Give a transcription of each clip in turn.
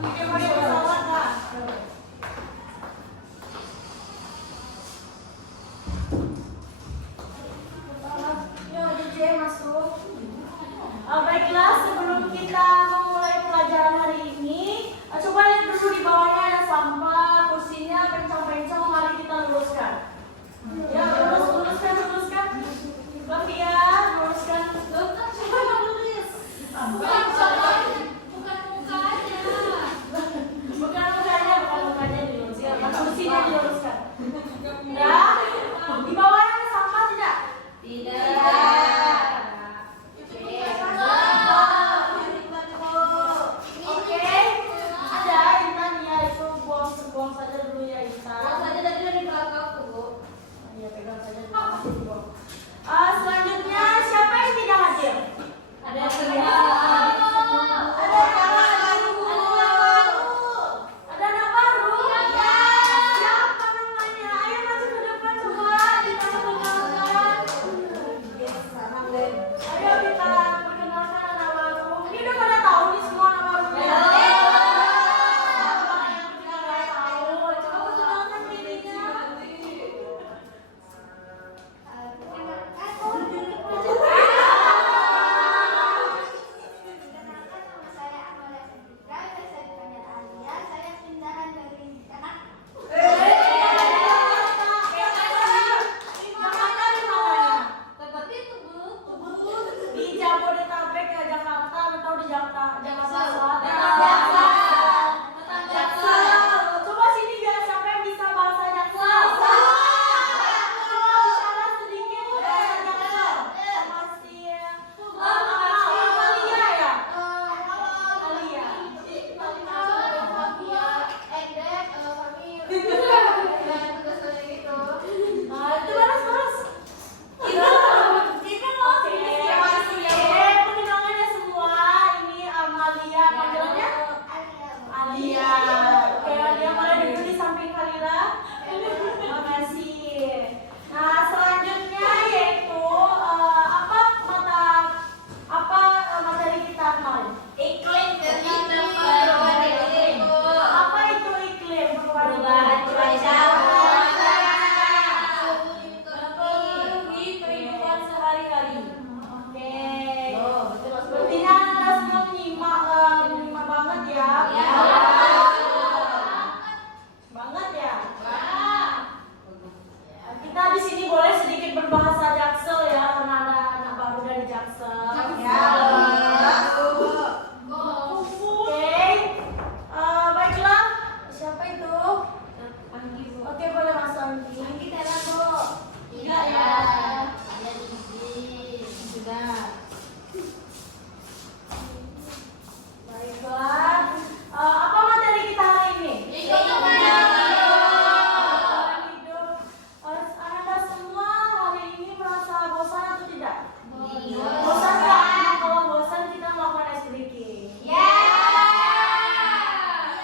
Bikin pakai pesawat nggak? Yuk, DJ masuk. Baiklah, sebelum kita memulai pelajaran hari ini, coba lihat dulu di bawahnya ada sampah, kursinya bencong-bencong, mari kita luruskan. Ya, luruskan. Lebih ya, luruskan. Bukan mukanya diluruskan, kursinya diluruskan. Ya, di bawahnya ada sampah tidak? Buang saja dulu ya, Intan. Buang saja tadi dari belakangku, Bu. Iya, pegang saja dulu. Selanjutnya siapa yang tidak hadir? Ada yang tidak. Ada anak baru. Iya. Siapa namanya? Ayo masuk ke depan coba kita perkenalkan. Ayo kita perkenalkan anak baru. Ini udah pada tahu nih semua anak barunya. Berbahasa Jaksel ya, karena ada anak baru dari Jaksel. Ya. Oke. Baiklah. Siapa itu? Anggi, Bu. Oke, boleh masuk Anggi. Anggi Tera, Bu. Iya ya. Ada di sini. Sudah. Baiklah. Apa materi kita hari ini? Bosan kan? Kalau bosan kita melakukan ice breaking. Ya.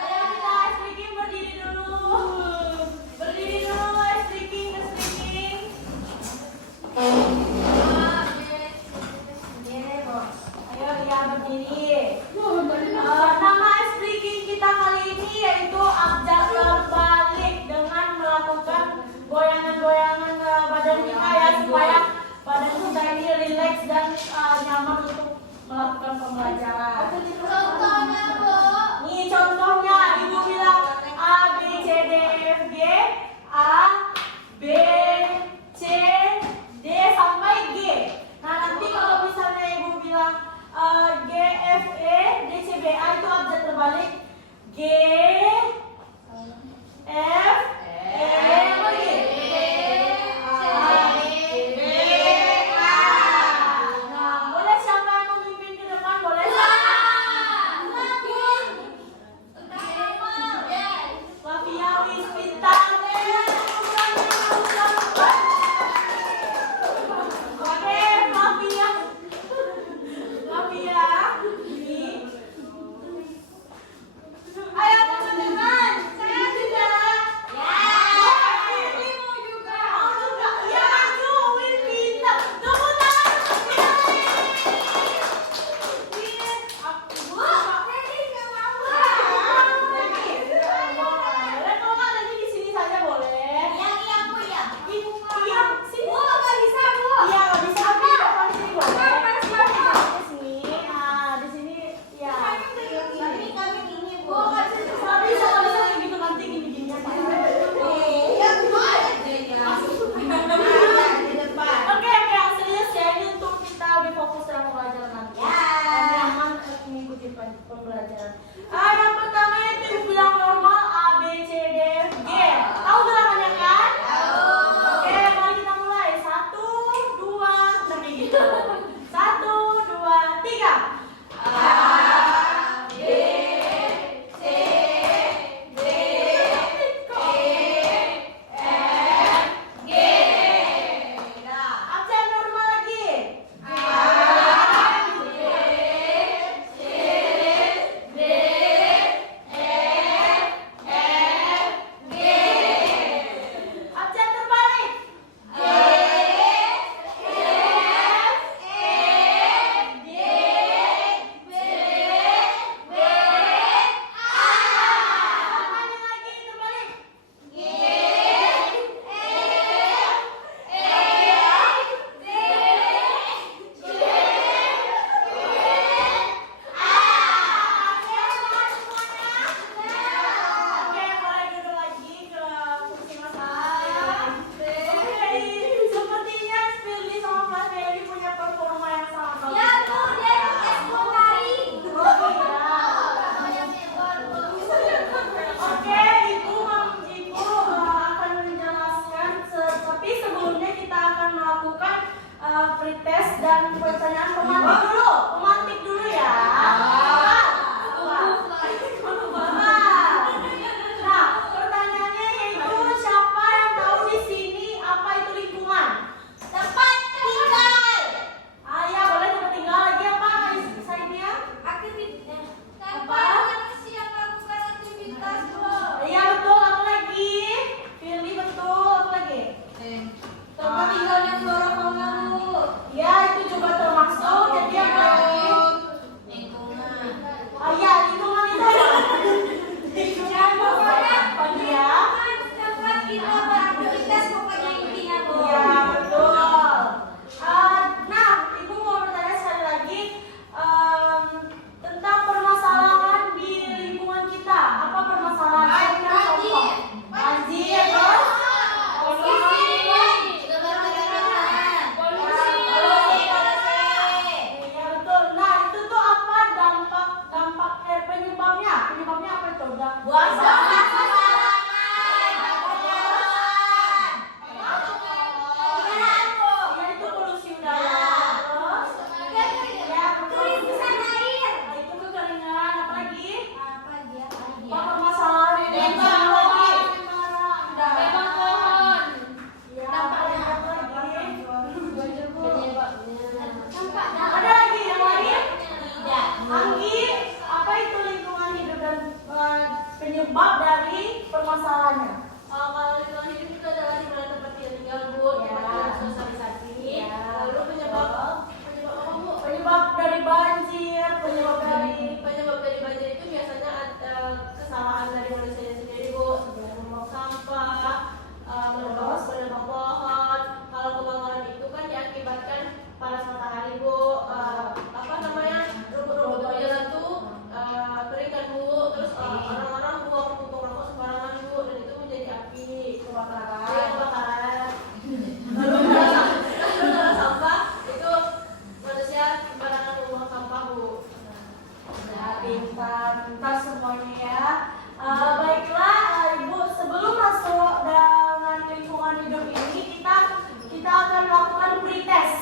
Ayo kita ice breaking, berdiri dulu. Ice breaking. Ayo ya berdiri. Nama ice breaking kita kali ini yaitu abjad terbalik dengan melakukan goyangan-goyangan badan kita ya, supaya badan kita ini rileks dan nyaman untuk melakukan pembelajaran. Contohnya, Bu. Nih contohnya, Ibu bilang A, B, C, D, E, F, G. A, B, C, D sampai G. Nah nanti kalau misalnya Ibu bilang G, F, E, D, C, B, A itu abjad terbalik. G, F, E, boleh siapa yang memimpin ke depan? Boleh. pembelajaran. Yang pertama itu bilang normal A, B, C, D, F, G. Tahu gerakannya kan? Oke, mari kita mulai. 1, 2, 3 gitu. 1, 2, 3. Pretest dan pertanyaan pemantik dulu ya. Nah, pertanyaannya yaitu siapa yang tahu di sini apa itu lingkungan? Tempat tinggal. Ya boleh tempat tinggal lagi apa? Saya Aktivitas. Tempat manusia melakukan aktivitas. Iya betul, apa lagi? Pilih betul, apa lagi? Tempat tinggal yang flora fauna. Ya itu juga termasuk. Jadi apa lagi? Lingkungan. Ya lingkungan itu apa? Lingkungan ya. Tempat kita beraktivitas pokoknya intinya Bu. Iya betul. Nah, Ibu mau bertanya sekali lagi tentang permasalahan di lingkungan kita. Apa permasalahan? Banjir. Banjir, terus? Iya betul. Nah itu tuh apa dampak penyebabnya? Penyebabnya apa itu? Buang sampah Ya itu polusi udara. Terus? Ya betul. Nah, itu kekeringan. Apa lagi? Apa permasalahan di lingkungan lagi? Ya apa lagi? Ada lagi yang lain? Anggi, apa itu lingkungan hidup dan penyebab dari permasalahannya? Kalau lingkungan hidup itu adalah di mana tempat dia tinggal, Bu, tempat dia sosialisasi. Lalu penyebab apa, Bu? Penyebab dari banjir, penyebab dari Penyebab dari banjir itu biasanya ada kesalahan dari manusia sendiri, Bu, seperti membuang sampah, menebang pohon. Kalau kebakaran itu kan diakibatkan panas matahari, Bu. Apa namanya, rumput-rumput di jalan tuh kering kan, Bu. Terus orang-orang buang puntung rokok sembarangan, Bu, dan itu menjadi api kebakaran. Lalu kalau sampah itu manusia sembarangan membuang sampah, Bu. ya, pintar semuanya ya. Baiklah Ibu, sebelum masuk dengan lingkungan hidup ini kita akan melakukan pretest.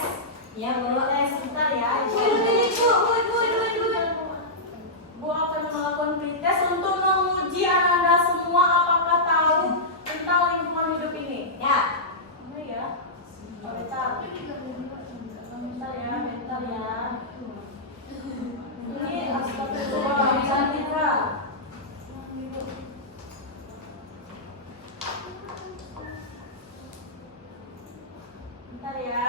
Ya, Bu. Pretest sebentar ya. Bu akan melakukan pretest untuk menguji Anda semua apakah tahu tentang lingkungan hidup ini. Ya. Ini ya. Bentar. Bentar ya. Ini astagfirullah, Chandra. Bentar ya.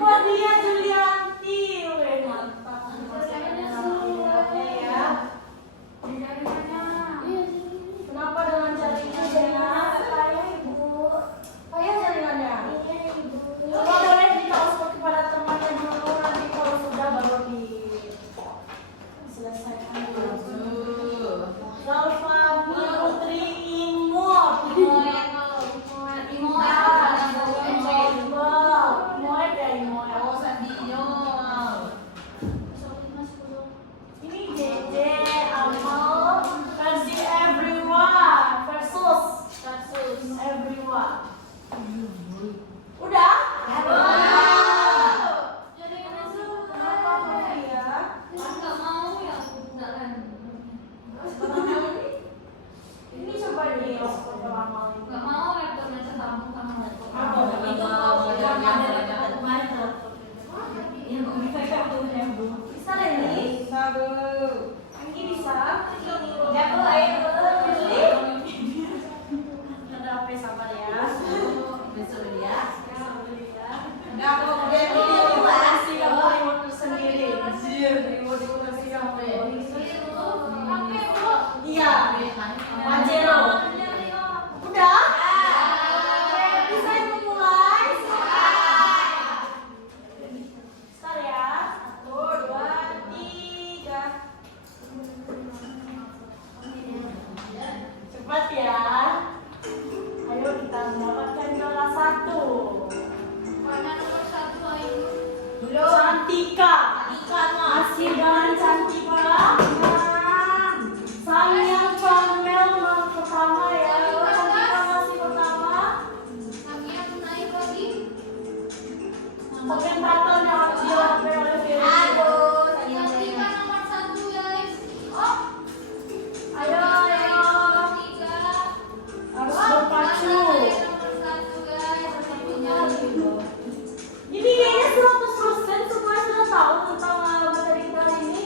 Wadia Julianti, weh mantap. Ya. Kenapa dengan jaringannya? Payah jaringannya. Coba boleh ditahu kepada temannya dulu, nanti kalau sudah baru diselesaikan dulu. Zalfa Putri Imut. Ini JJ Amal versi everyone versus everyone. Udah? Kenapa Maria? Ini coba nih foto Amal ini. Bisa deh nih? Bisa Bu. Anggi bisa? Ya Bu, ayo Bu. Ada apa sabar ya? Besok ya. Enggak mau dia ini masih kamu remote sendiri. Anjir, remote kasih kamu. Iya. Pajero. Udah? Bisa mulai? Start ya. 1, 2, 3. Cepat ya. Ayo kita mendapatkan juara 1. Cantika. Masih dari Cantika. Sayang Carmel pertama ya. Cantika masih pertama. Komentatornya Arjio oleh Ayo. Harus berpacu. Ini kayaknya 100% semua sudah tahu tentang materi kita ini.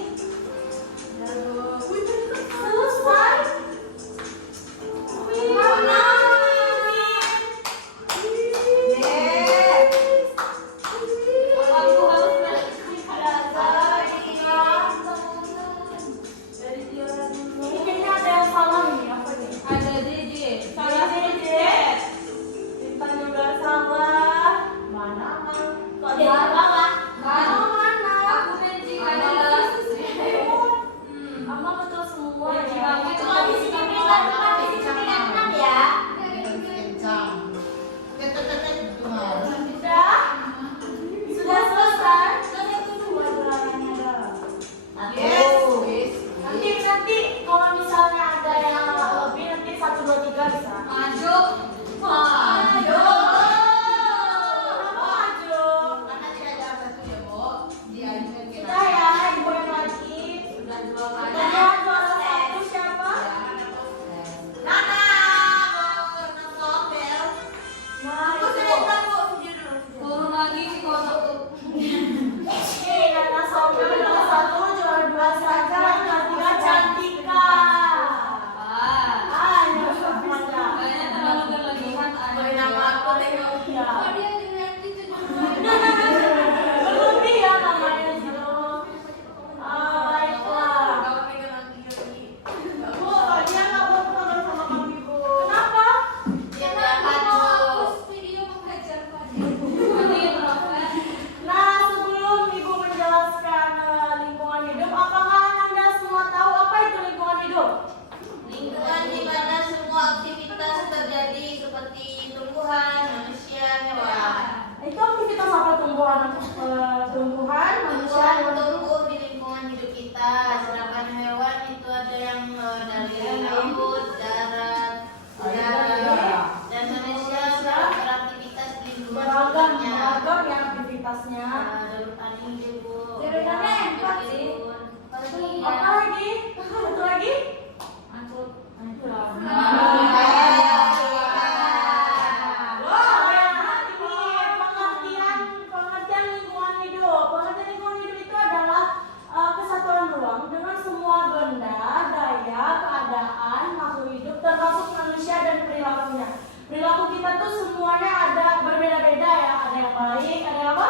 tuh semuanya ada berbeda-beda ya. Ada yang baik, ada yang apa?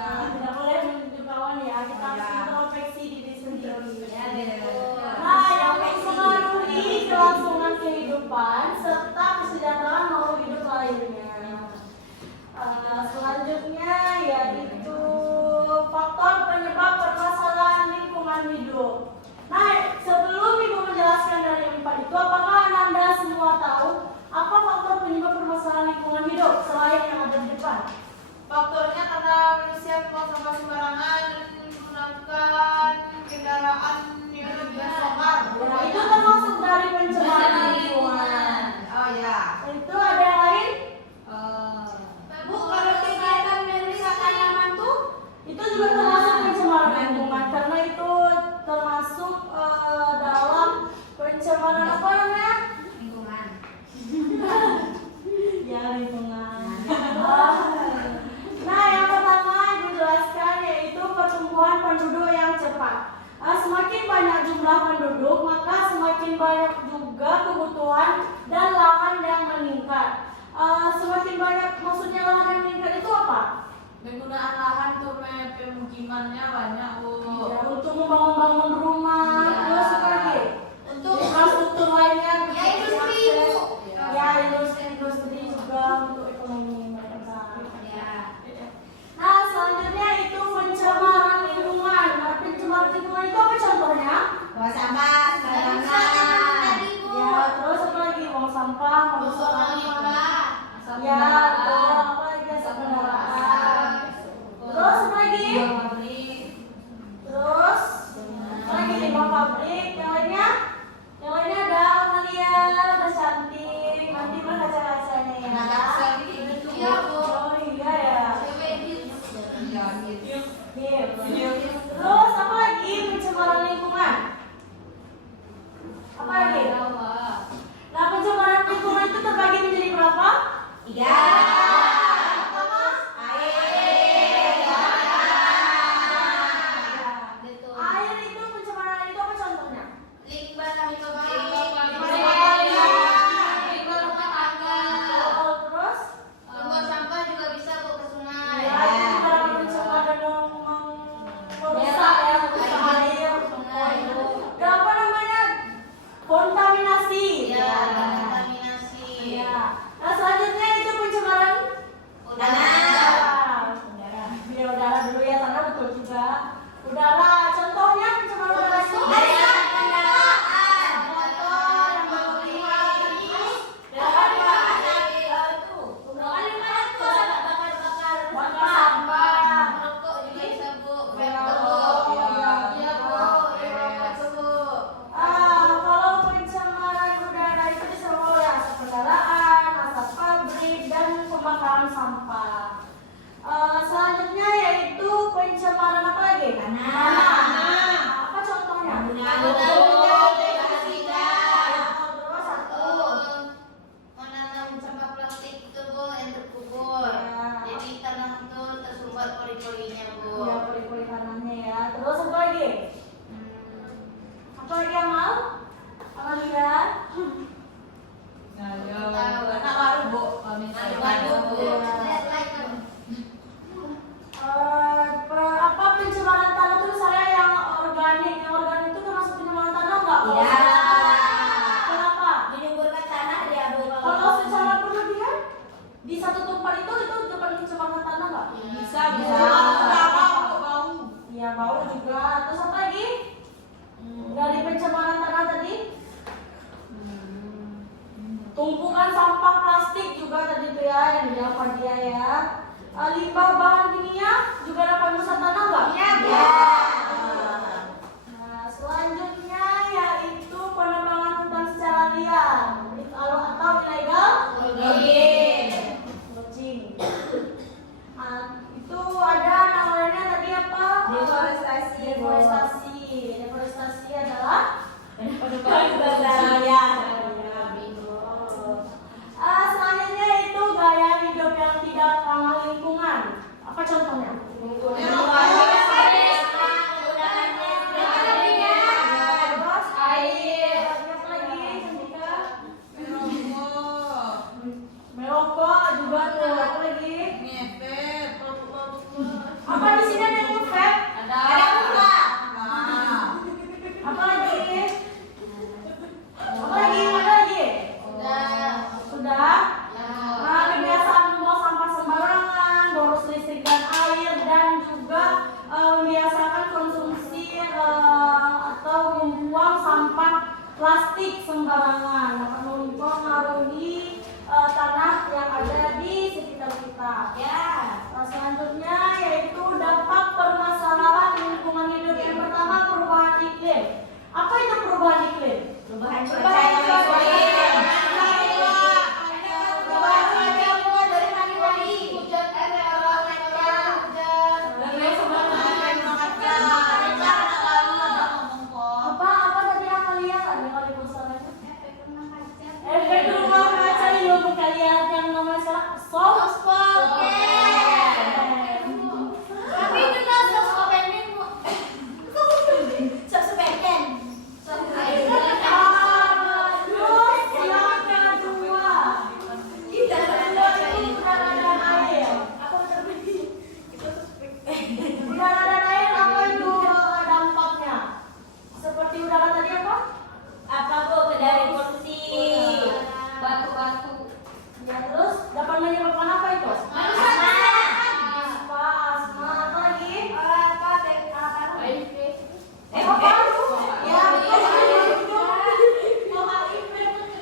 Tidak boleh menunjuk kawan ya. Kita harus introspeksi diri sendiri. Nah, yang mempengaruhi kelangsungan kehidupan serta kesejahteraan makhluk hidup lainnya. Selanjutnya yaitu faktor penyebab permasalahan lingkungan hidup. Nah, sebelum Ibu menjelaskan dari 4 itu, apakah Anda semua tahu apa faktor penyebab permasalahan lingkungan hidup selain yang ada di depan? Faktornya karena manusia buang sampah sembarangan dan menggunakan kendaraan yang lebih besar. Ya, itu termasuk dari pencemaran lingkungan. Oh ya. Itu ada yang lain? Bu, kalau kegiatan merusak tanaman tuh Itu juga termasuk pencemaran lingkungan karena itu termasuk dalam pencemaran apa namanya? lingkungan. Ya, lingkungan. Nah, yang pertama Ibu jelaskan yaitu pertumbuhan penduduk yang cepat. Semakin banyak jumlah penduduk, maka semakin banyak juga kebutuhan dan lahan yang meningkat. Semakin banyak, maksudnya lahan yang meningkat itu apa? Penggunaan lahan tuh pemukimannya banyak, Bu. Ya, untuk membangun rumah, Iya. terus apa lagi? Untuk Infrastruktur lainnya, Ya, industri, akses. Bu. Ya, industri juga untuk ekonomi mereka. Ya. Nah, selanjutnya itu pencemaran lingkungan. Nah, pencemaran lingkungan itu apa contohnya? Buang sampah sembarangan. Ya, terus apa lagi? Buang sampah, Busuk limbah. Ya, buang apa lagi? Asap kendaraan. Terus apa lagi? Terus apa lagi? Limbah pabrik. Yang lainnya? Yang lainnya ada Amalia, ada cantik. Nanti berkaca-kacanya ya. Iya, Bu. Oh iya ya. Iya, Terus apa lagi pencemaran lingkungan? Apa lagi? Nah, pencemaran lingkungan itu terbagi menjadi berapa? 3. Pertama, air itu pencemaran itu apa contohnya? Oh, terus? Ya, itu juga dapat pencemaran dan merusak ya, merusak air. Dan apa namanya? Kontaminasi. Ya. Nah, selanjutnya itu pencemaran udara. Ya, udara dulu ya, tanah betul juga. Udara, contohnya pencemaran udara itu motor yang berlebihan, bakar sampah. Kalau pencemaran udara itu disebut oleh asap kendaraan, asap pabrik, dan pembakaran sampah. Selanjutnya yaitu pencemaran apa lagi? Tanah. Apa contohnya? Terus satu. Ya, pori-pori tanahnya ya. Terus apa lagi? Apa lagi Amal? Apa lagi ya? Apa pencemaran tanah itu saya yang organik itu termasuk pencemaran tanah nggak? Iya. Kenapa? Kalau secara berlebihan di satu tempat itu tempat pencemaran tanah nggak? Bisa. Iya, bau juga. Terus apa lagi? Dari pencemaran tanah tadi? Tumpukan sampah plastik juga tadi tuh ya yang didapat dia ya. Limbah bahan kimia juga dapat merusak tanah nggak? Iya. Nah, selanjutnya yaitu penebangan hutan secara liar atau ilegal logging. Itu ada namanya tadi apa? Deforestasi adalah penebangan hutan secara liar. Selanjutnya itu gaya hidup yang tidak ramah lingkungan. Apa contohnya? plastik sembarangan dapat mempengaruhi tanah yang ada di sekitar kita. Ya. Selanjutnya yaitu dampak permasalahan lingkungan hidup. Yang pertama, perubahan iklim. Apa itu perubahan iklim? Perubahan cuaca yang ekstrim. Perubahan cuaca mulai dari hari-hari. Hujan Apa tadi yang kalian ada kali bosannya? Efek rumah kaca itu bukan lihat yang namanya soft. Tapi itu kan sospemen. Sospemen. Udara dan air apa itu dampaknya? Seperti udara tadi apa? Apa Bu? Dari polusi. Batu-batu. Ya, terus dapat menyebabkan apa itu? Asma. Asma, apa lagi? Apa?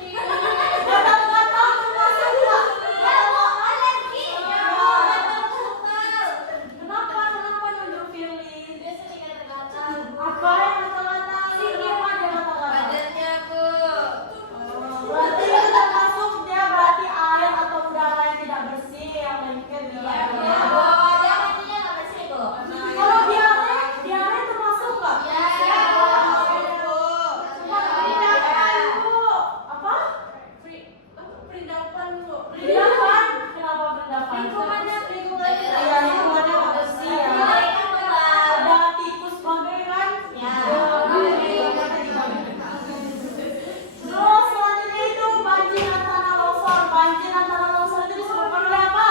Ya, gatal-gatal termasuk nggak? Kenapa nunjuk Firly? Apa yang gatal-gatal? Kenapa dia gatal-gatal? Berarti itu termasuk dia berarti air atau udara yang tidak bersih yang mungkin kalau diare termasuk nggak? Apa? Perindapan. Kenapa perindapan? Ya, lingkungannya nggak bersih ya. Ada tikus bagai kan? Terus selanjutnya itu banjir dan tanah longsor. Banjir dan tanah longsor itu disebabkan oleh apa?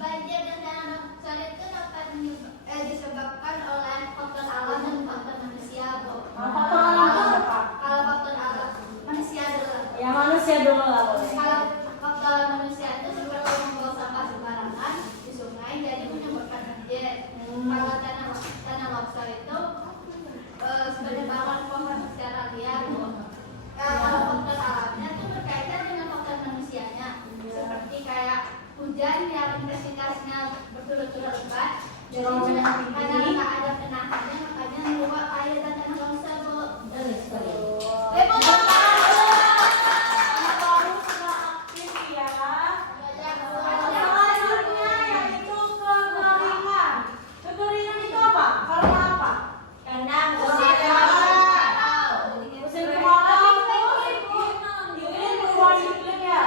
Banjir dan tanah longsor itu dapat disebabkan oleh faktor alam dan faktor manusia, Bu. Kalau faktor alam manusia dulu. Ya manusia dulu lah boleh. Kalau faktor manusia itu seperti membuang sampah sembarangan di sungai, jadi menyebabkan banjir. Kalau tanah longsor itu penebangan pohon secara liar, Bu. Kalau faktor alamnya itu berkaitan dengan faktor manusianya, seperti kayak hujan yang intensitasnya berturut-turut lebat, jadi karena nggak ada penahannya makanya meluap air dan tanah longsor, Bu. Selanjutnya yaitu kekeringan. Kekeringan itu apa? Karena apa? Karena Musim kemarau iklim perubahan iklim ya.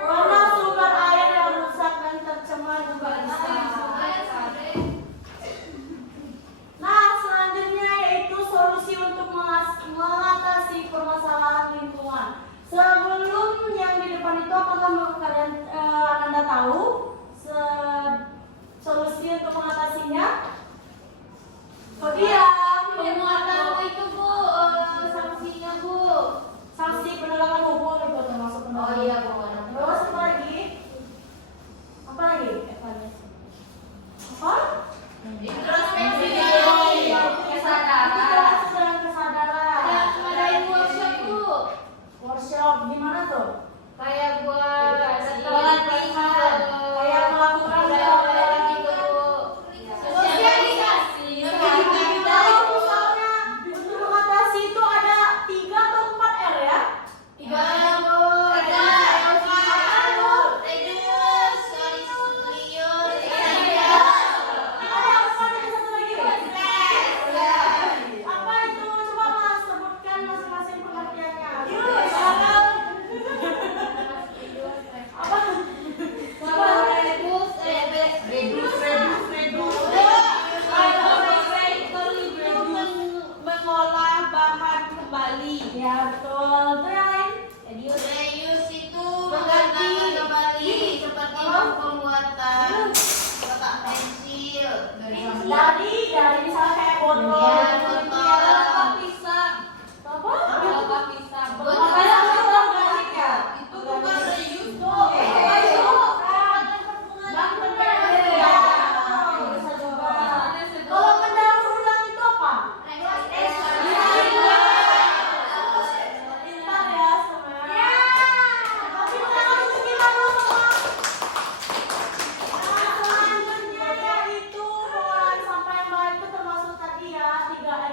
Karena sumber air yang rusak dan tercemar juga bisa. Nah, selanjutnya yaitu solusi untuk mengatasi permasalahan lingkungan. Sebelum yang di depan itu, apakah kalian Anda tahu solusi untuk mengatasinya? Oh iya, itu Bu, sanksinya Bu. sanksi penegakan hukum itu termasuk penegakan. Oh iya, Bu. Terus apa lagi? Apa lagi? Apa? Introspeksi. Kesadaran. Ngadain workshop Bu. Workshop di mana tuh? Kayak buat Pelatihan. Kayak melakukan gitu Bu. Sosialisasi. Kalau misalnya Iya betul. Tuh yang lain. Reuse itu menggunakan kembali seperti pembuatan kotak pensil Dari misalnya kayak botol. Iya, gitu botol. ya. Apa pisah? Apa? Apa pisah? Makanya aku bilang plastik ya. itu bukan reuse Bisa juga. Kalau mendaur ulang itu apa? Pintar ya semuanya. Tapi sekarang kita mau selanjutnya yaitu pengolahan sampah yang baik itu termasuk tadi ya 3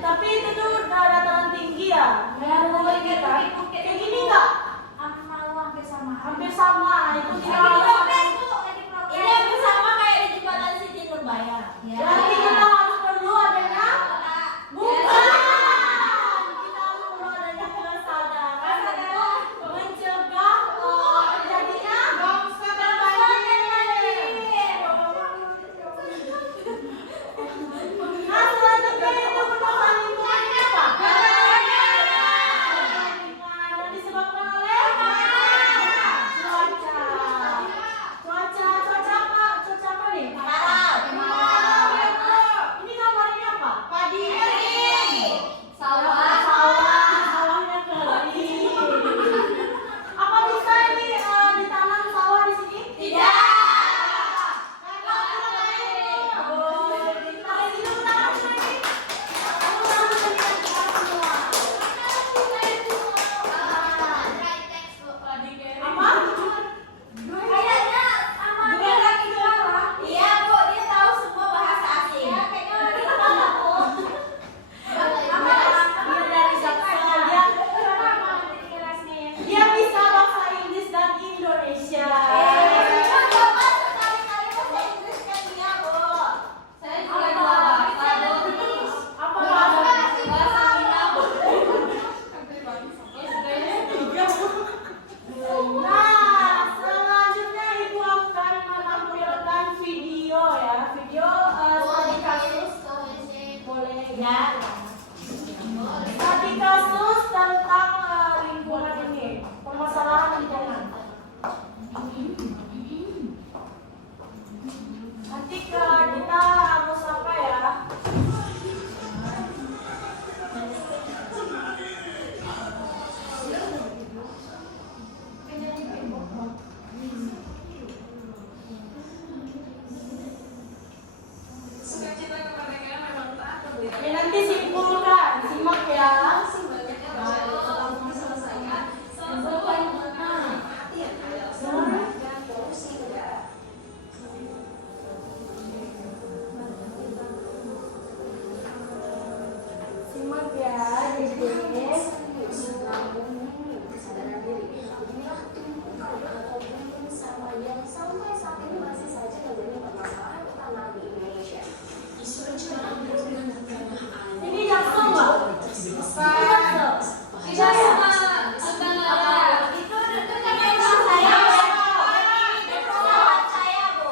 Tapi itu tuh dataran tinggi ya. Kayak gini nggak? Hampir sama. Itu di Ini hampir sama kayak di jembatan Siti Nurbaya. Berarti kita harus perlu adanya bukan. Kita harus perlu adanya kesadaran untuk mencegah terjadinya Bangsa terbanjir. Nah, selanjutnya itu permasalahan lingkungannya apa? Dan disebabkan oleh cuaca. Cuaca apa nih? Ini gambarnya apa? Padi kering. Sawahnya kering. Apa bisa ini ditanam sawah di sini? Tidak. Iya, Bu, dia tahu semua bahasa asing. Dia bisa bahasa Inggris dan Indonesia. Coba sekali-kali bahasa Inggris kan dia, Bu. Saya juga bisa Inggris. Apa Bahasa Cina, Bu. Nah, selanjutnya Ibu akan menampilkan video ya. Video studi kasus boleh ya. Studi kasus tentang lingkungan ini, permasalahan lingkungan. Nanti kita harus apa ya? Ya nanti simpulkan, simak ya. Simak ya, Dedek. Sampai saat ini masih saja menjadi permasalahan utama di Indonesia. Ini Jaksel nggak? Jaksel. Tidak sama itu kan memang saya. Pesawat saya, Bu.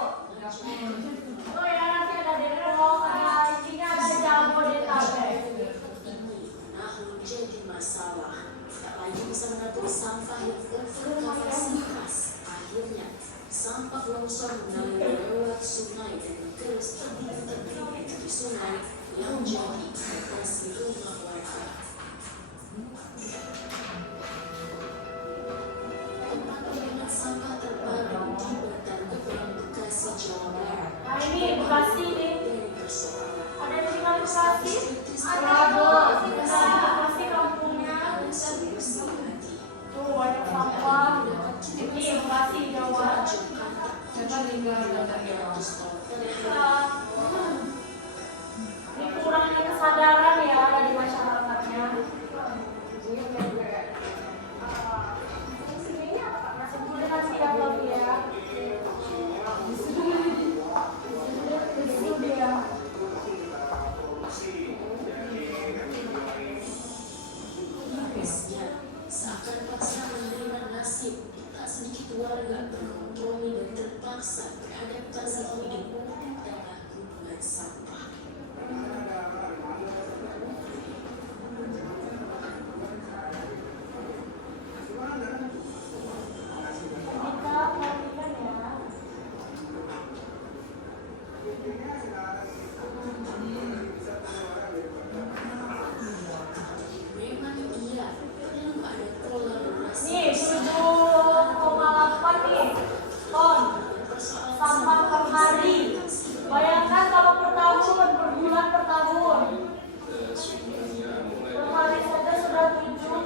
Oh ya, nanti ada Depok, isinya ada Jabodetabek. Jadi masalah, tak lagi bisa mengatur sampah yang overkapasitas. Akhirnya, sampah longsor mengalir lewat sungai dan mengerus tebing-tebing di sungai yang jadi lokasi rumah warga. Tempat pembuangan sampah terbaru di Bantar Gebang, Bekasi, Jawa Barat. Nah ini Bekasi nih. Dari persoalan Ada yang tinggal di Bekasi? Ada, Bekasi kampungnya. Tuh banyak sampah. Ini Bekasi Jawa. Ini kurangnya kesadaran ya dari masyarakatnya. Sebutkan siap lagi ya. Itu dia. Habisnya, seakan paksa menerima nasib, tak sedikit warga berkompromi dan terpaksa beradaptasi hidup di tengah gunungan sampah. Kita perhatikan ya. Memang iya, perlu ada kolaborasi Nih 7,8 nih ton sampah per hari. Bayangkan kalau per tahun, per bulan, per tahun. Per hari saja sudah 7,8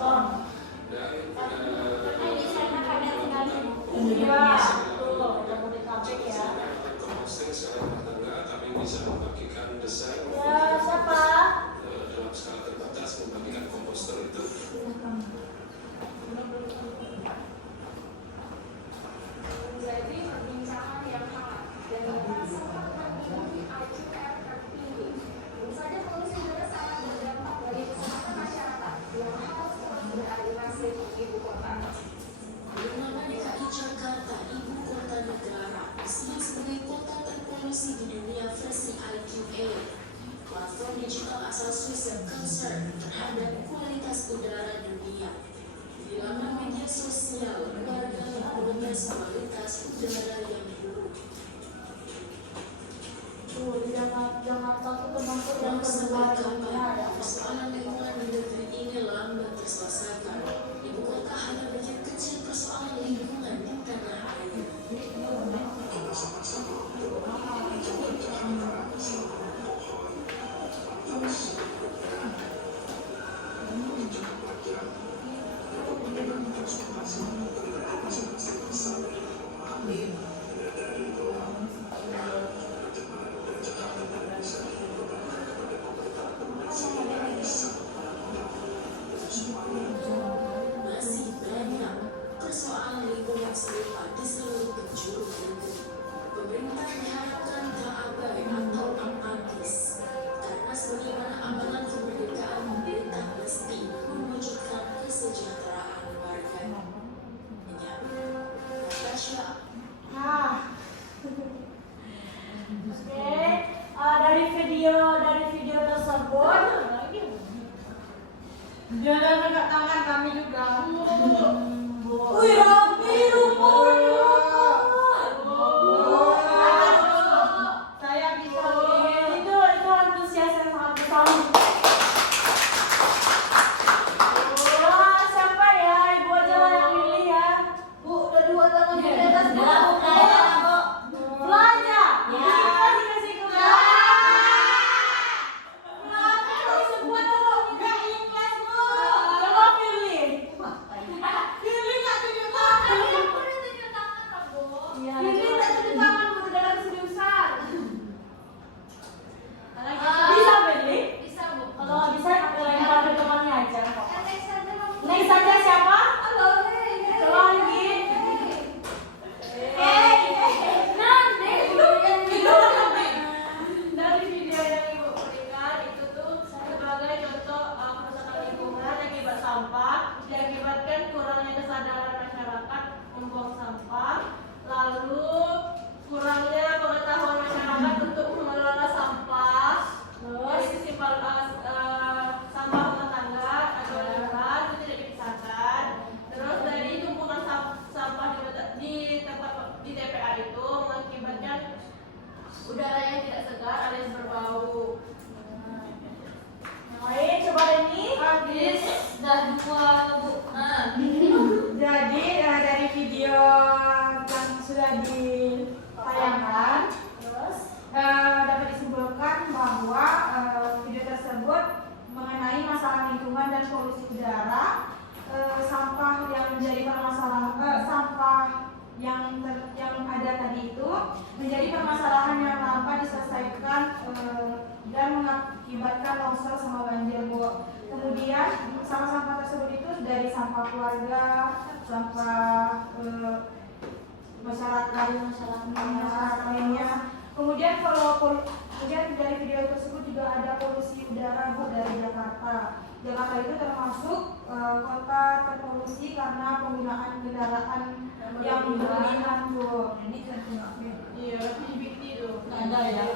ton. Iya, tuh Jabodetabek ya. paling bisa membagikan desain Ya, siapa? dalam skala terbatas, membagikan komposter itu. Jadi perbincangan yang hangat dan merasa memiliki IQ tertinggi. Tentu saja polusi udara sangat berdampak bagi kesehatan masyarakat yang harus terus beralih nasib ibu kota. Bernama DKI Jakarta, ibu kota negara, disebut sebagai kota terpolusi di dunia versi IQA. Platform digital asal Swiss yang concern terhadap kualitas udara dunia. Di laman media sosial, warga memprotes kualitas udara yang buruk. Tuh, di Jakarta tuh temanku yang Mau sampai kapan ada. persoalan lingkungan di negeri ini lambat terselesaikan? Ibu kota hanya bagian kecil persoalan lingkungan di tanah air. Masih banyak persoalan lingkungan serupa di seluruh penjuru negeri. Pemerintah diharapkan tak abai atau apatis, karena sebagaimana amalan kemerdekaan pemerintah mesti mewujudkan kesejahteraan warga. Menyambut Natasha. Oke, dari video tersebut, Jangan dekat tangan kami juga. wih rapi rupanya. Saya bisa Itu antusias yang sangat besar. Wah, siapa ya? Ibu aja lah yang milih ya. Bu, udah 2 tangan di atas, Bu. Belanja. Ya. Dikasih ke sebuah dulu. nggak ikhlas, Bu. Coba pilih. Pilih nggak tunjuk tangan. Aku udah tunjuk tangan loh, Bu. Pilih tak tunjuk tangan udah dalam seriusan. Ah. Bisa pilih. Bisa, Bu. Kalau nggak bisa lempar ke temannya aja. Next saja, Bu. Next saja siapa? Halo, hey, hey. Coba lagi. Dari video yang Ibu berikan itu tuh sebagai contoh kerusakan lingkungan akibat sampah diakibatkan kurangnya kesadaran masyarakat membuang sampah, lalu kurangnya pengetahuan masyarakat untuk mengelola sampah, terus sampah rumah tangga atau limbah itu tidak dipisahkan, terus dari tumpukan sampah di TPA itu mengakibatkan udara yang tidak segar alias berbau. Yang lain coba Deni. Habis dah 2, Bu. Jadi dari video yang sudah ditayangkan, Terus dapat disimpulkan bahwa video tersebut mengenai masalah lingkungan dan polusi udara, sampah yang menjadi permasalahan, sampah yang ada tadi itu menjadi permasalahan yang lambat diselesaikan dan mengakibatkan longsor sama banjir, Bu. Kemudian sampah-sampah tersebut itu dari sampah keluarga, sampah masyarakat lainnya. Kemudian kemudian dari video tersebut juga ada polusi udara, Bu, dari Jakarta. Jakarta itu termasuk kota terpolusi karena penggunaan kendaraan yang berlebihan, Bu. Ini kan Iya, lebih itu. ada ya.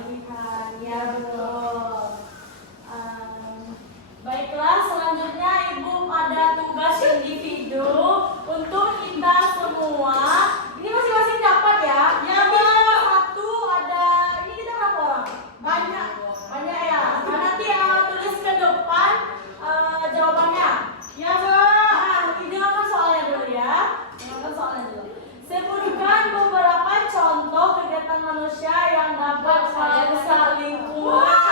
ya betul. Baiklah, selanjutnya Ibu ada tugas individu untuk kita semua. Ini masing-masing dapat ya? Ya, Tapi Bu. satu ada. Ini kita berapa orang? Banyak. Banyak ya. Nah, nanti tulis ke depan jawabannya. Ya, Bu. Nah, dengarkan soalnya dulu ya. Dengarkan soalnya dulu. Sebutkan beberapa contoh kegiatan manusia yang dapat merusak lingkungan.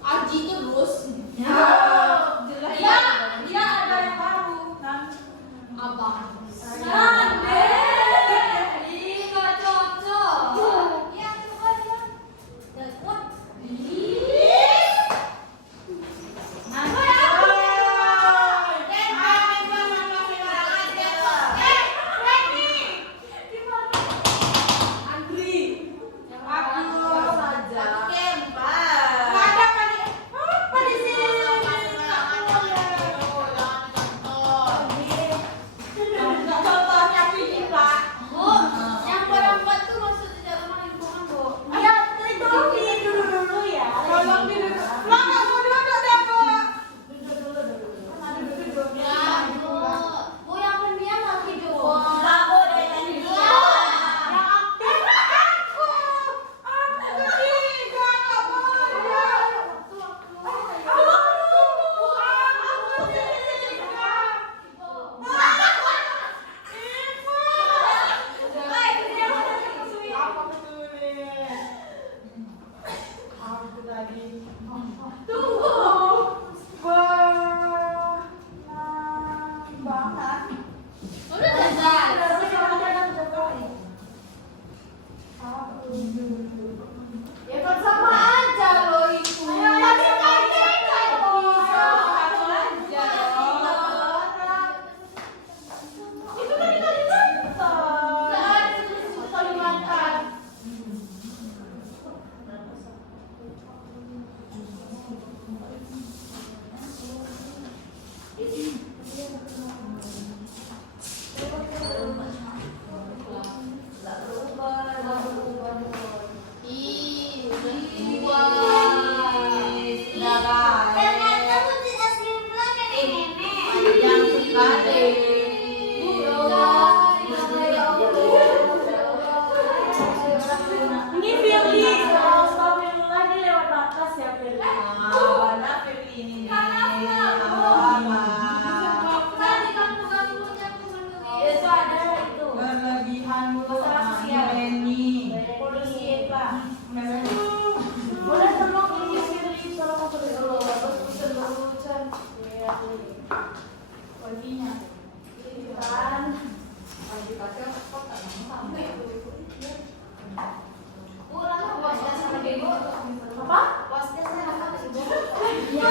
Aji terus. Jelas Dia ada yang baru. Apa? Nande. Ih, nggak cocok. Ya, coba ya. Kuat. Nande ya. Yang berempat tuh maksudnya dalam lingkungan, Bu. Ya, itu dulu ya. Tolong di duduk. Lo nggak mau duduk deh, Bu. Ya, Bu. Bu yang pendiam lagi, Bu. Kamu dari tadi dia. Yang aktif. Aku ketiga, nggak boleh. Udah dasar. Ya kan sama aja loh itu. Tapi kan kita bisa. Satu aja. Itu kan tadi nonton. Kalimantan. Ternyata putri asli Melaka nih, Nenek. Yang sekali. Ini Firly. Astagfirullah, ini lewat batas ya Firly. Mana Firly ini nih? Tadi kamu ganggunya aku Ya, itu ada itu. Berlebihan Bu. Masalah sosial. Ini. Polisi Pak. Boleh tolong ini Firly, tolong aku dulu. Bagus-bagus. Paginya. Kan. Bu, lama wasda sama Dego. Apa? Wasda sama Ibu. Ya,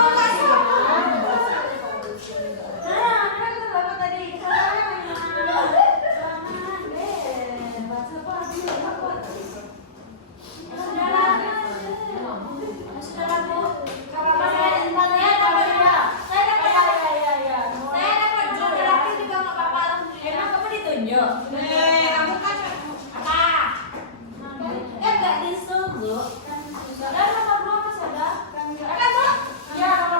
Saya dapat geografi juga nggak apa-apa, alhamdulillah. kamu ditunjuk. Kamu kan Apa? Nggak disuruh. Dan nomor 2 masih ada? Kan, Bu? Ya, nomor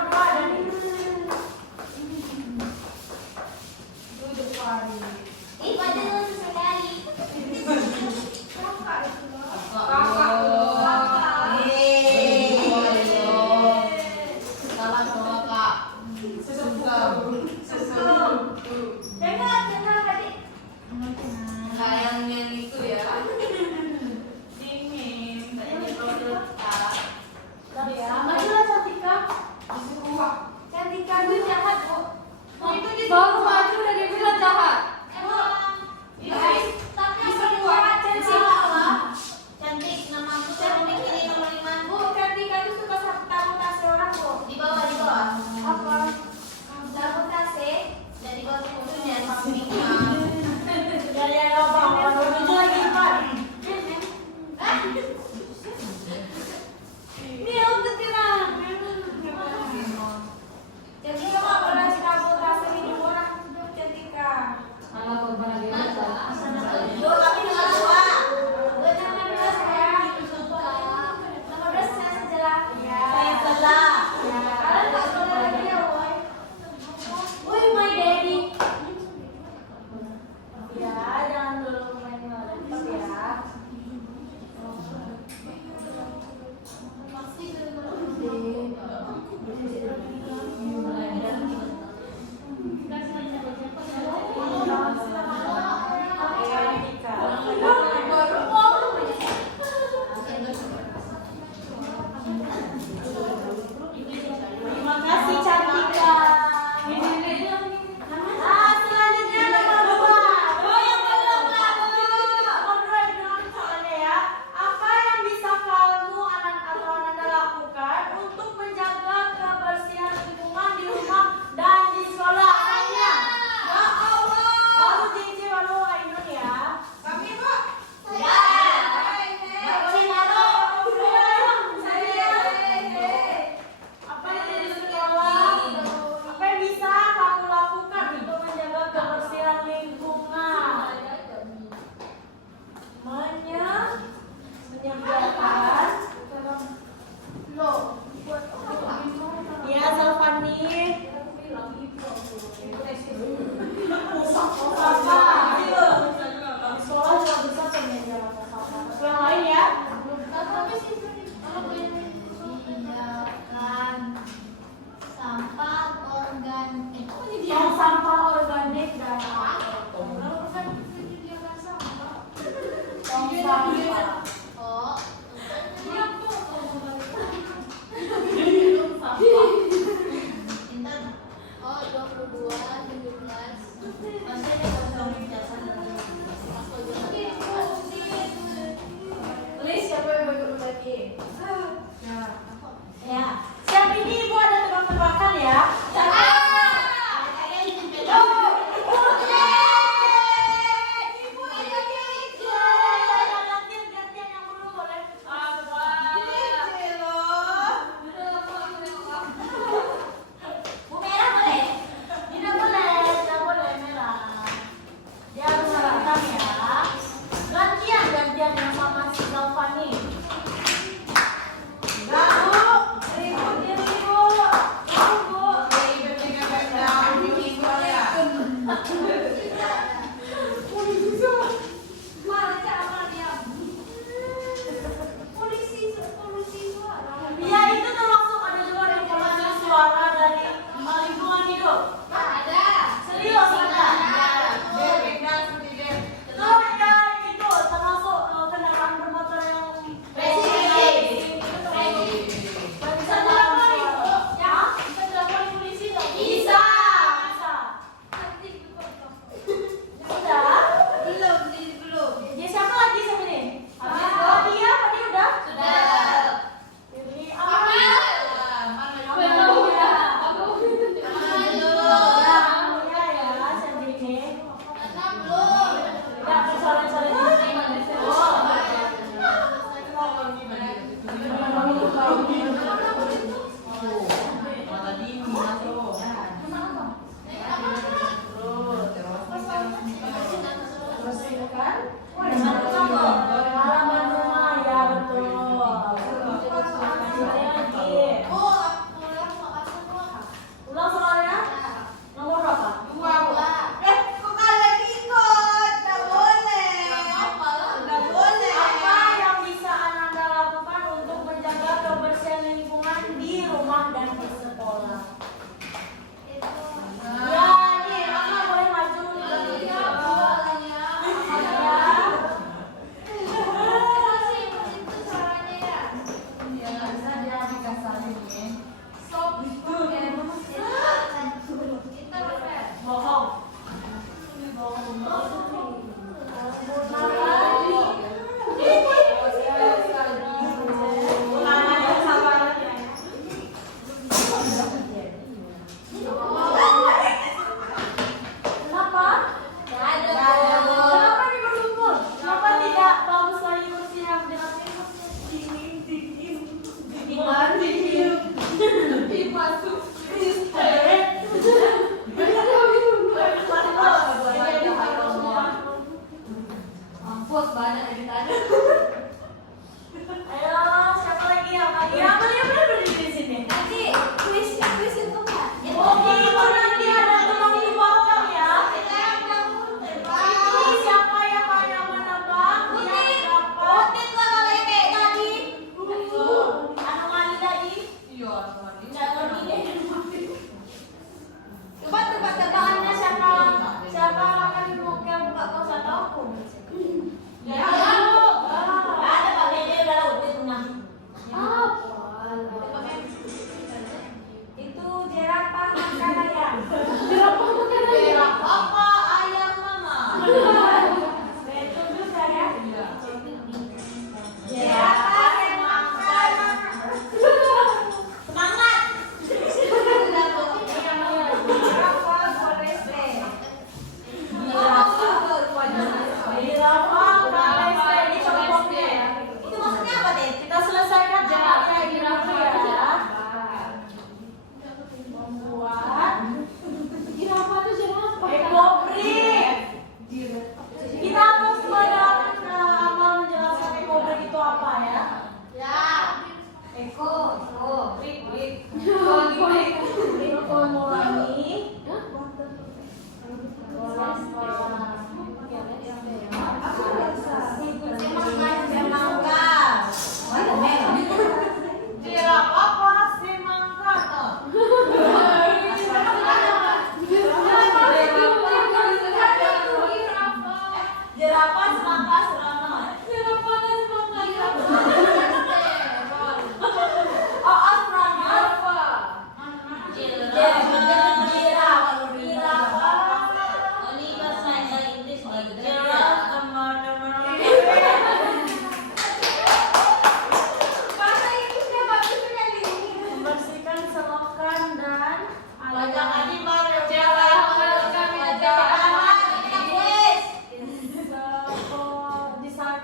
Bahasa Inggrisnya bagusnya gini. Membersihkan selokan dan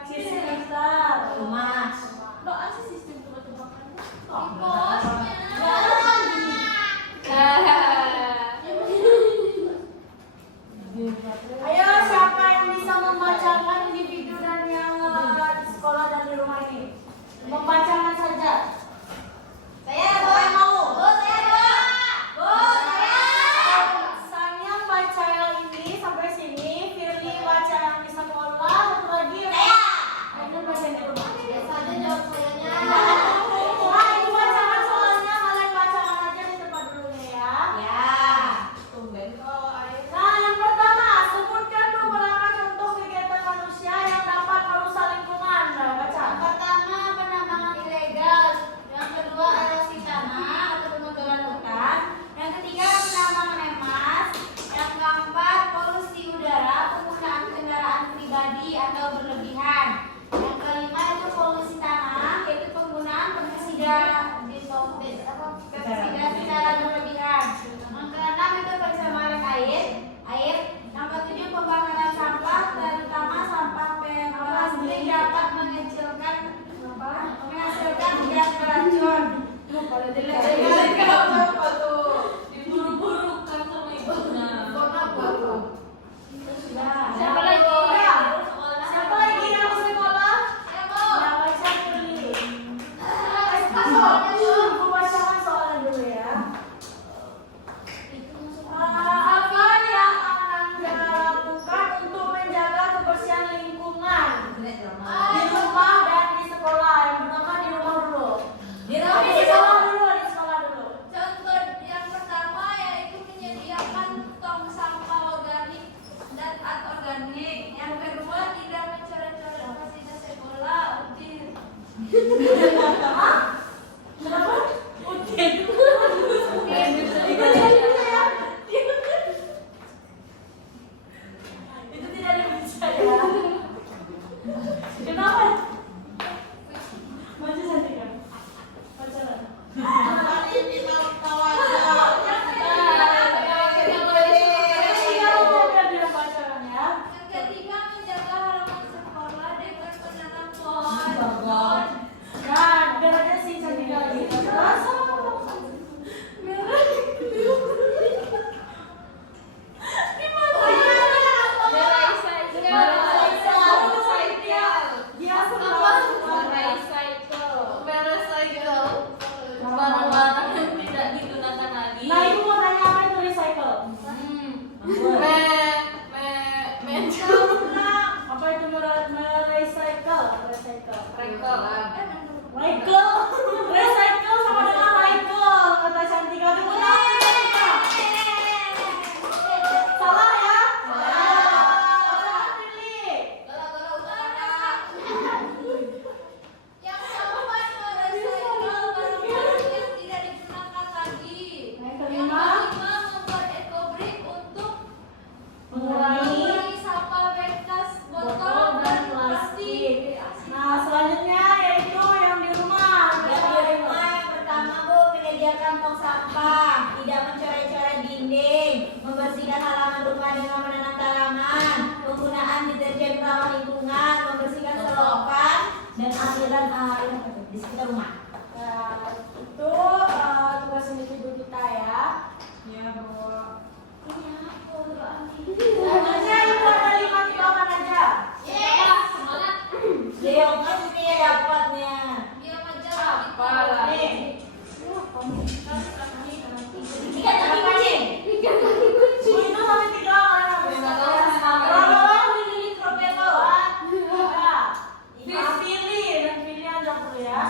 di sekitar rumah. Doa sih sistem tebak-tebakannya. Ayo, siapa yang bisa membacakan individu dan yang di sekolah dan di rumah ini? Membacakan saja. Saya mau. Saya baca yang ini sampai sini. Firly baca yang di sekolah. Satu lagi yang itu baca yang di rumah. Biasanya jawab sayanya. Nah, itu bacakan soalnya. Kalian bacakan aja di tempat dulunya ya. Ya. Nah, yang pertama, sebutkan beberapa contoh kegiatan manusia yang dapat merusak lingkungan. Nah, baca. Pertama, penambangan ilegal. Yang kedua, erosi tanah atau pemekaran hutan. Yang ketiga, penambangan emas. Yang keempat, polusi udara, penggunaan kendaraan pribadi atau berlebihan. Yang kelima itu polusi tanah, yaitu penggunaan pestisida secara berlebihan. Yang keenam itu pencemaran air. Yang ketujuh, pembakaran sampah, terutama sampah plastik dapat menghasilkan gas beracun. Kalau Diburu-burukan sama ibunya. Siapa lagi? Siapa lagi yang mau sekolah? Ya, baca Firly. Aku bacakan soalnya dulu ya. Apa yang Anda lakukan untuk menjaga kebersihan lingkungan di rumah dan di sekolah? Yang pertama di rumah dulu. Di sekolah dulu, di sekolah dulu. Contoh yang pertama yaitu menyediakan tong sampah organik dan anorganik. Yang kedua, tidak mencoret-coret fasilitas sekolah. Kenapa? Udin. Itu tidak dibaca ya. Kenapa? Baca saja kan? Baca lah. Yang ketiga, menjaga halaman sekolah dengan menanam pohon. Nah, biar aja sih cantik lagi. Terus, dia Barang-barang yang tidak digunakan lagi. Nah, ibu mau tanya apa itu recycle? Apa itu merecycle? Michael, recycle sama dengan Michael. Kata Cantika itu benar. Salah ya? Salah. Pilih. Yang keempat, merecycle barang-barang yang tidak digunakan lagi. Yang Yang kelima, kelima, membuat ekobrik untuk mengurangi sampah bekas botol dan plastik. Nah, selanjutnya yaitu yang di rumah. Yang pertama Bu, menyediakan tong sampah, tidak mencoret-coret dinding, membersihkan halaman rumah dengan menanam tanaman, penggunaan deterjen ramah lingkungan, membersihkan selokan dan aliran air di sekitar rumah. Nah, itu tugas individu kita ya. Ya, Bu. Selanjutnya ibu ada 5 timbangan aja. Dia kan ini dapatnya. dia menjawab Nih. Tiga kaki kucing. Bu, itu sampai 3 orang. Berapa ini Roberto? Pilih dan pilih aja dulu ya.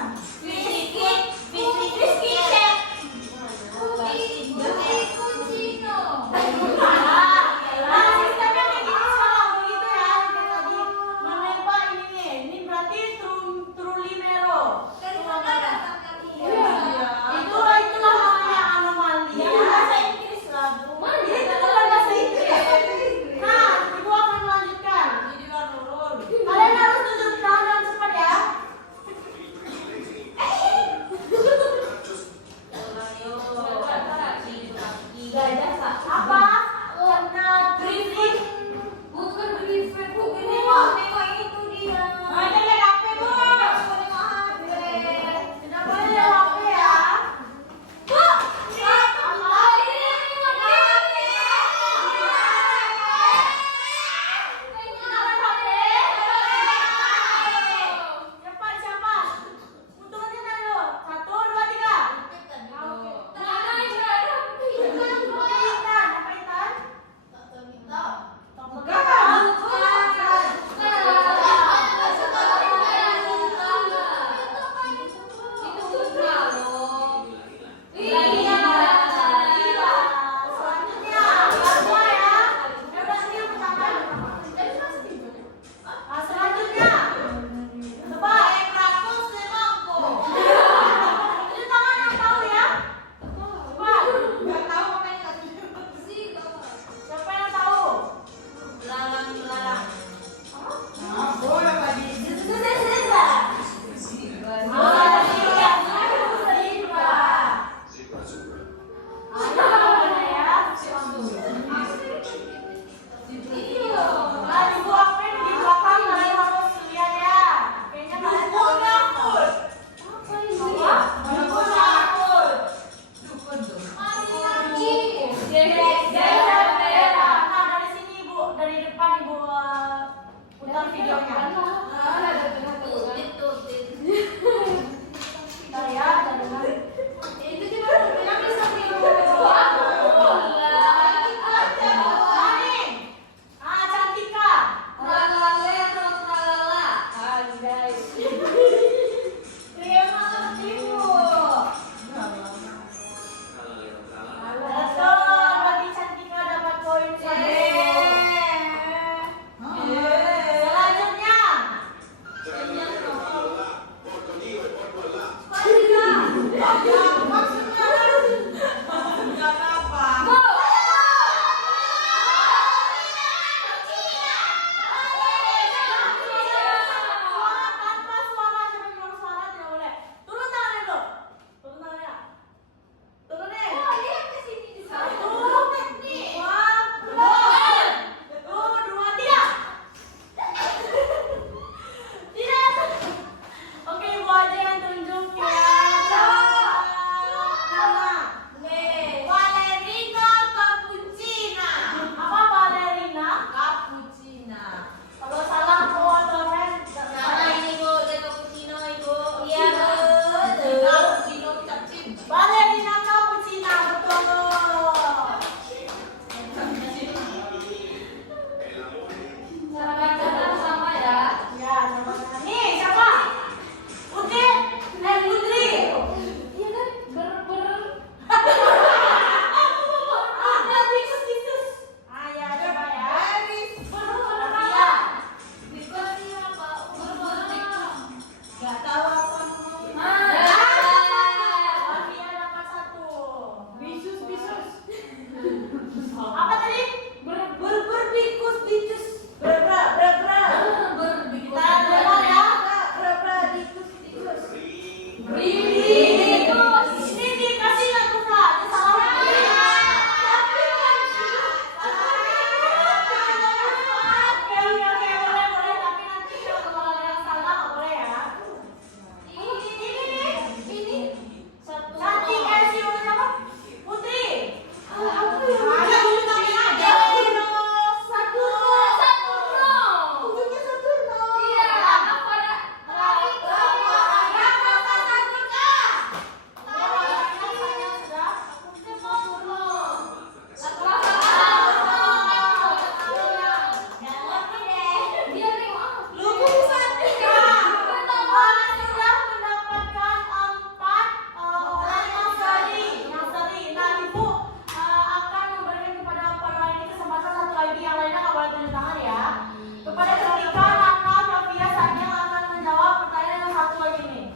Ibu akan memberikan kepada para ini kesempatan satu lagi, yang lainnya nggak boleh tanda tangan ya. Kepada Ketika, Nana, Sofia, Sanya akan menjawab pertanyaan yang satu lagi nih.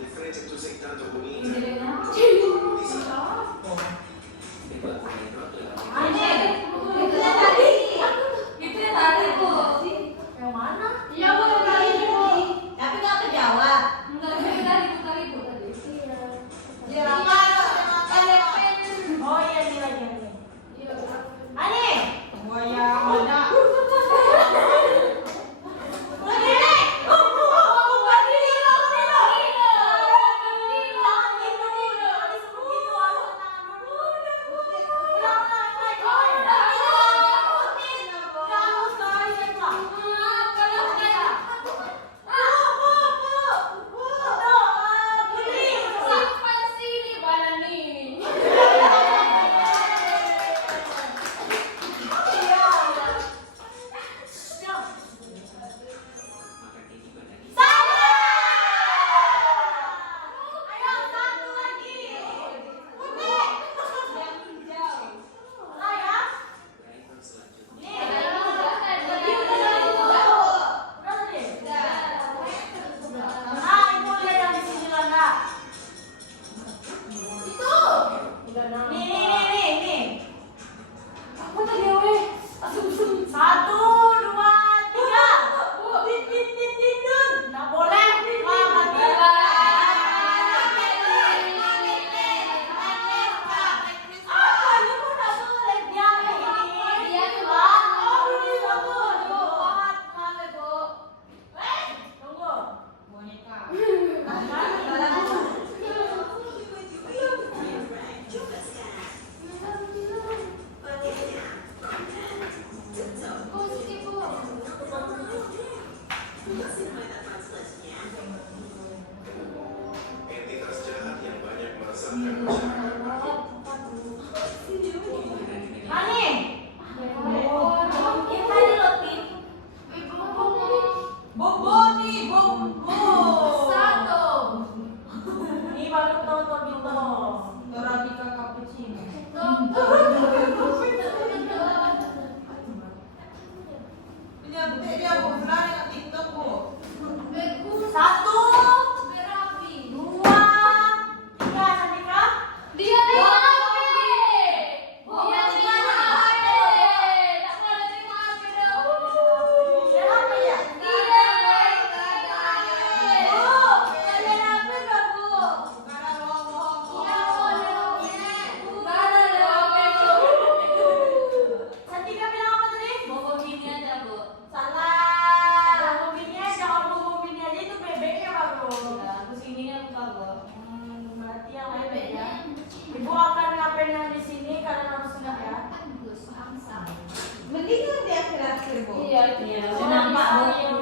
Differenze tu sei tanto bonita. Itu yang tadi Bu. Yang mana? Iya Bu, yang tadi Bu. Tapi nggak kejawab. Oh iya, ini lagi. Ani. Oh ya, mana? Entitas jahat yang banyak meresahkan masyarakat. Ani. Yang tadi loh Pin. Bobo nih, bobo. Ini baru Toto Bito. Torabika cappuccino. Ini dia Bu, berani nggak TikTok Bu? 1, 2, 3, Sandika. Siapa ya? Sandika bilang apa tadi? Salah. Mobilnya jangan mobilnya aja, itu bebeknya bagus. Berarti yang lain beda. Ibu akan ngapain yang di sini, kalian harus ingat ya. Mendingan di akhir-akhir Bu. Nampak Bu.